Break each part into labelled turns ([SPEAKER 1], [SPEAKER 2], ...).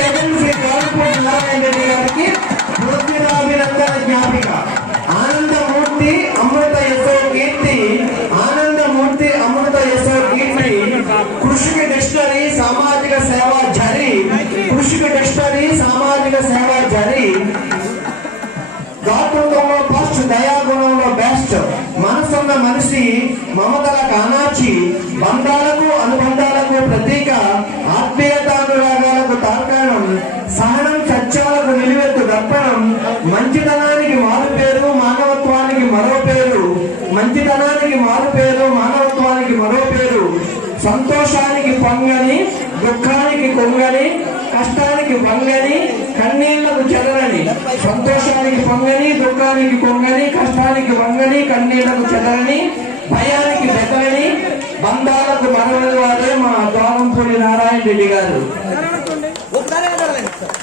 [SPEAKER 1] Agency government Narayana గారికి వృద్ధిరాభినందన జ్ఞాపిక ఆనందమూర్తి అమృత యశో కీర్తి ఆనందమూర్తి అమృత యశో కీర్తి కృషికి dictionary సామాజిక సేవ జరి కృషికి డిక్షనరీ సామాజిక సేవ జరి. దాతృత్వంలో ఫస్ట్ దయాగుణంలో బెస్ట్ మనసున్న మనిషి మమతల కానాచి బంధాలకు దర్పణం మంచితనానికి మారు పేరు మానవత్వానికి మరో పేరు మంచితనానికి మారు పేరు మానవత్వానికి మరో పేరు సంతోషానికి పొంగని దుఃఖానికి కొంగని కష్టానికి పొంగని కన్నీళ్ళకు చెదరని సంతోషానికి పొంగని దుఃఖానికి కొంగని కష్టానికి వంగని కన్నీళ్ళకు చెదరని భయానికి బెదరని బంధాలకు మరవని వారే మా ద్వారంపూడి నారాయణ రెడ్డి గారు.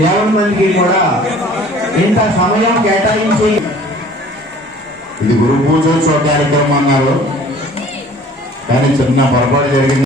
[SPEAKER 1] లెవెన్ మందికి కూడా ఇంత సమయం కేటాయించి
[SPEAKER 2] ఇది గురు పూజోత్సవ కార్యక్రమం అన్నారు. కానీ చిన్న పొరపాటు జరిగింది.